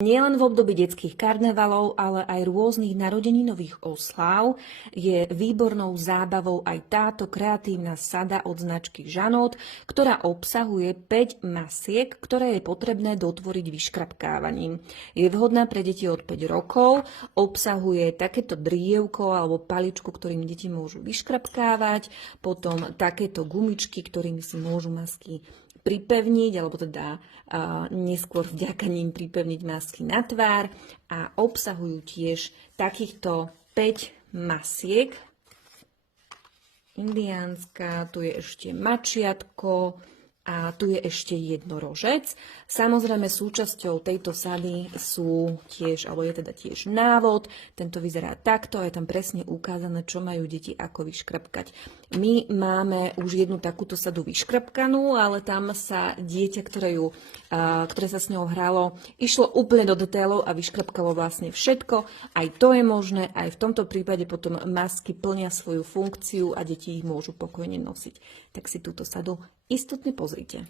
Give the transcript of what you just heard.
Nielen v období detských karnevalov, ale aj rôznych narodeninových osláv je výbornou zábavou aj táto kreatívna sada od značky Žanot, ktorá obsahuje 5 masiek, ktoré je potrebné dotvoriť vyškrapkávaním. Je vhodná pre deti od 5 rokov, obsahuje takéto drievko alebo paličku, ktorým deti môžu vyškrapkávať, potom takéto gumičky, ktorými si môžu masky pripevniť, alebo teda neskôr vďaka ním pripevniť masky na tvár a obsahujú tiež takýchto 5 masiek. Indiánska, tu je ešte mačiatko a tu je ešte jednorožec. Samozrejme súčasťou tejto sady sú tiež, alebo je teda tiež návod. Tento vyzerá takto a je tam presne ukázané, čo majú deti ako vyškrapkať. My máme už jednu takúto sadu vyškrapkanú, ale tam sa dieťa, ktoré sa s ňou hralo, išlo úplne do detailov a vyškrapkalo vlastne všetko. Aj to je možné, aj v tomto prípade potom masky plnia svoju funkciu a deti ich môžu pokojne nosiť. Tak si túto sadu istotne pozrite.